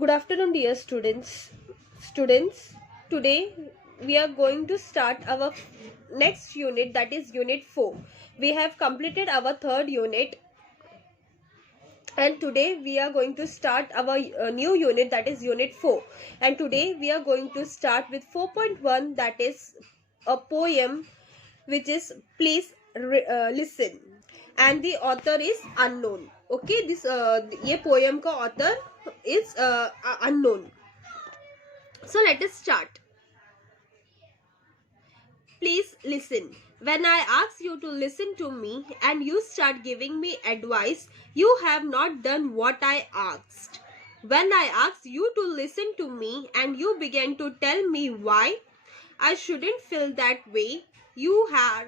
Good afternoon, dear students. Today we are going to start our next unit, that is Unit 4. We have completed our third unit, and today we are going to start our new unit, that is Unit 4. And today we are going to start with 4.1, that is a poem, which is Please Listen. And the author is unknown. Okay, ये poem का author is unknown. So let us start. Please listen. When I ask you to listen to me and you start giving me advice, you have not done what I asked. When I asked you to listen to me and you began to tell me why I shouldn't feel that way, you are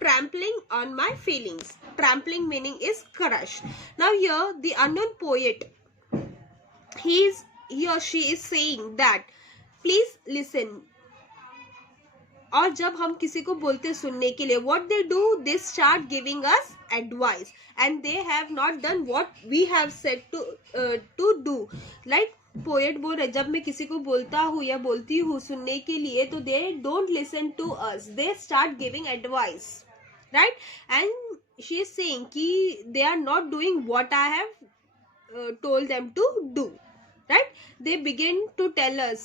trampling on my feelings. Trampling meaning is crush. Now here the unknown poet, he or she is saying that please listen. और जब हम किसी को बोलते सुनने के लिए, what they do, they start giving us advice and they have not done what we have said to do. Like poet बोल रहे, जब मैं किसी को बोलता हूँ या बोलती हूँ सुनने के लिए, तो they don't listen to us, they start giving advice, right. And she is saying कि they are not doing what I have told them to do, right? They begin to tell us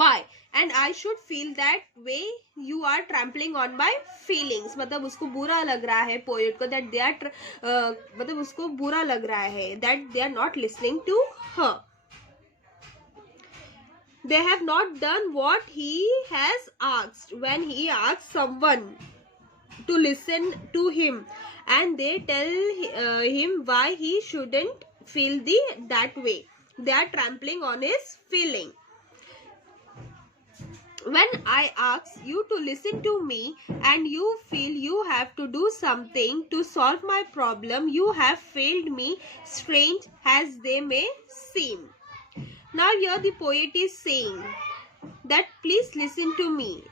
why and I should feel that way, you are trampling on my feelings. मतलब उसको बुरा लग रहा है poet को, that they are मतलब उसको बुरा लग रहा है that they are not listening to her. They have not done what he has asked. When he asks someone to listen to him and they tell him why he shouldn't feel that way, they are trampling on his feeling. When I ask you to listen to me and you feel you have to do something to solve my problem, you have failed me, strange as they may seem. Now here the poet is saying that please listen to me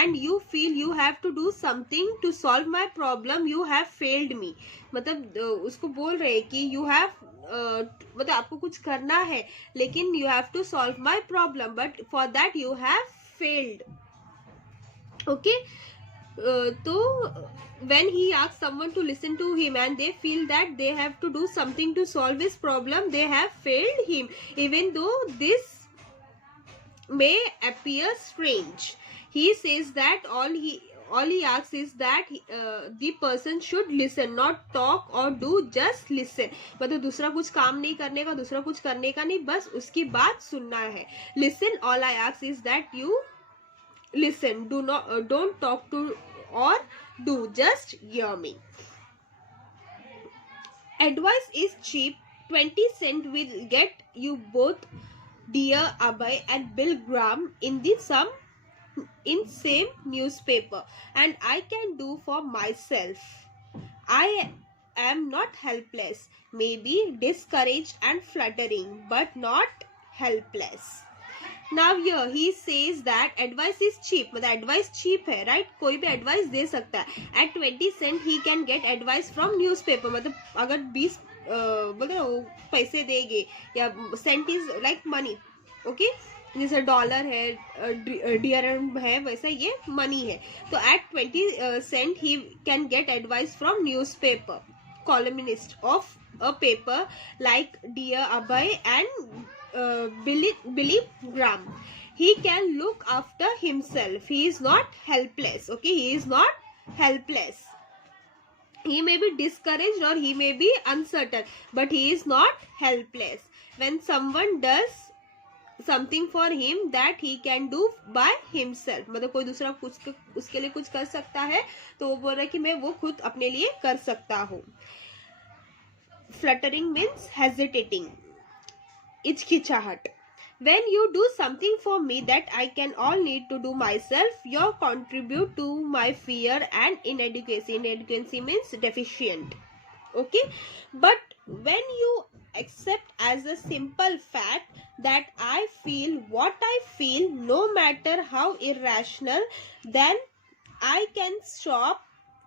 and you feel you have to do something to solve my problem, you have failed me. मतलब उसको बोल रहे हैं कि you have मतलब आपको कुछ करना है, लेकिन you have to solve my problem, but for that you have failed. Okay. तो when he asks someone to listen to him and they feel that they have to do something to solve his problem, they have failed him, even though this may appear strange. He says that all he asks is that the person should listen, not talk or do, just listen. मतलब दूसरा कुछ काम नहीं करने का, दूसरा कुछ करने का नहीं, बस उसकी बात सुनना है. Listen, all I ask is that you listen, don't talk to or do, just hear me. Advice is cheap. 20 cents will get you both Dear Abhay and Bill Graham in same newspaper, and I can do for myself. I am not helpless, maybe discouraged and fluttering, but not helpless. Now here he says that advice is cheap. मतलब advice cheap है, right? कोई भी advice दे सकता है. At 20 cents he can get advice from newspaper. मतलब अगर 20 बोलते ना पैसे देंगे, या cent is like money, okay? जैसे डॉलर है, DRM है, वैसा ये मनी है. तो eight 20 cents he can get advice from newspaper columnist of a paper like Dear Abhay and Billy Graham. He can look after himself. He is not helpless. Okay, he is not helpless. He may be discouraged or he may be uncertain, but he is not helpless. When someone does something for him that he can do by himself, मतलब कोई दूसरा कुछ उसके लिए कुछ कर सकता है, तो वो बोल रहा है कि मैं वो खुद अपने लिए कर सकता हूँ. Fluttering means hesitating, हिचकिचाहट. When you do something for me that I can all need to do myself, you contribute to my fear and inadequacy. Inadequacy means deficient. Okay, but when you accept as a simple fact that I feel what I feel, no matter how irrational, then I can stop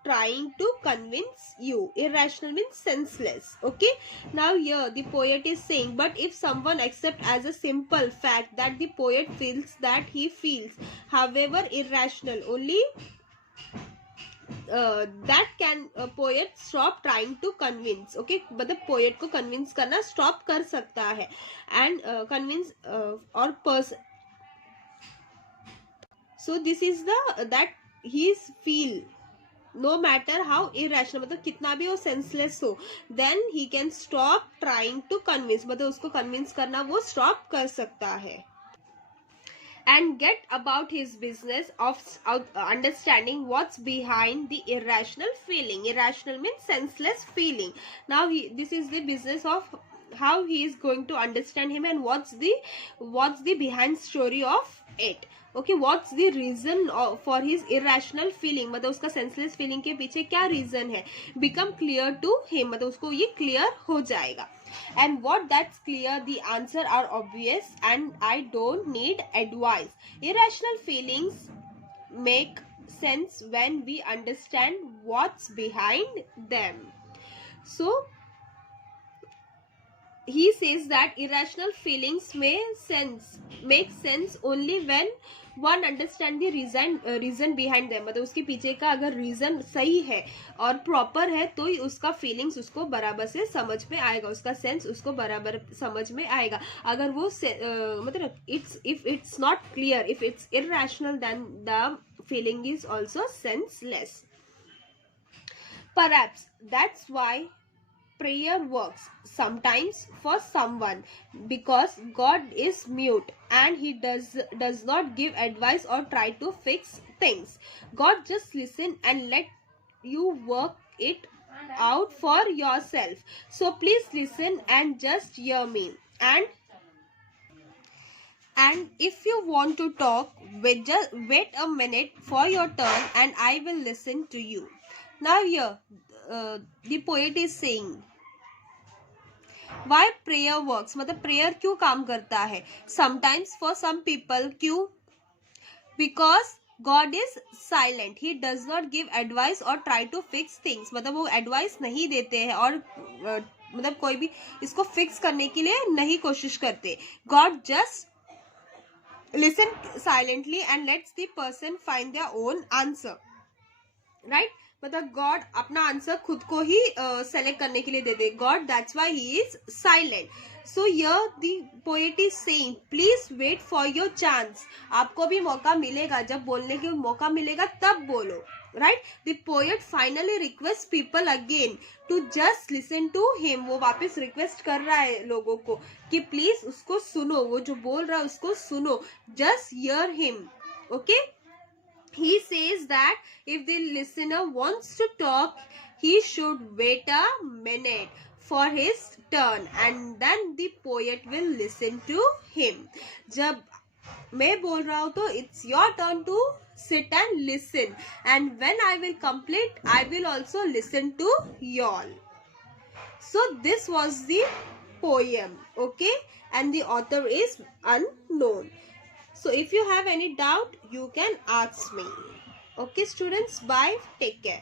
trying to convince you. Irrational means senseless. Okay, now here the poet is saying, but if someone accepts as a simple fact that the poet feels that he feels, however irrational, only that can poet stop trying to convince. Okay, मतलब poet को convince करना stop कर सकता है, and convince or person. So this is the that he feel, no matter how irrational, मतलब कितना भी वो senseless हो, then he can stop trying to convince, मतलब उसको convince करना वो stop कर सकता है, and get about his business of understanding what's behind the irrational feeling. Irrational means senseless feeling. Now this is the business of how he is going to understand him, and what's the behind story of it. Okay, what's the reason for his irrational feeling, मतलब उसका senseless feeling के पीछे क्या reason है, become clear to him, मतलब उसको ये clear हो जाएगा. And what that's clear, the answer are obvious, and I don't need advice. Irrational feelings make sense when we understand what's behind them. So he says that irrational feelings make sense only when one understand the reason behind them, मतलब उसके पीछे का अगर reason सही है और proper है तो ही उसका feelings उसको बराबर से समझ में आएगा, उसका sense उसको बराबर समझ में आएगा. अगर वो मतलब if it's not clear, if it's irrational, then the feeling is also senseless. Perhaps that's why prayer works sometimes for someone, because God is mute and he does not give advice or try to fix things. God just listen and let you work it out for yourself. So please listen and just hear me, and if you want to talk, wait a minute for your turn and I will listen to you. Now here the poet is saying why prayer works, मतलब prayer क्यों काम करता है. Sometimes for some people, क्यों? Because God is silent, he does not give advice or try to fix things, मतलब वो advice नहीं देते हैं और मतलब कोई भी इसको fix करने के लिए नहीं कोशिश करते. God just listen silently and lets the person find their own answer, right? मतलब गॉड अपना आंसर खुद को ही सेलेक्ट करने के लिए दे दे. God that's why he is silent. So here the poet is saying please wait for your chance. आपको भी मौका मिलेगा, जब बोलने का मौका मिलेगा तब बोलो, right? The poet finally request people again to just listen to him. वो वापस रिक्वेस्ट कर रहा है लोगों को कि प्लीज उसको सुनो, वो जो बोल रहा है उसको सुनो, just hear him. Okay, he says that if the listener wants to talk, he should wait a minute for his turn and then the poet will listen to him. जब मैं बोल रहा हूँ तो it's your turn to sit and listen, and when I will complete, I will also listen to y'all. So this was the poem, okay, and the author is unknown. So if you have any doubt, you can ask me. Okay students, bye, take care.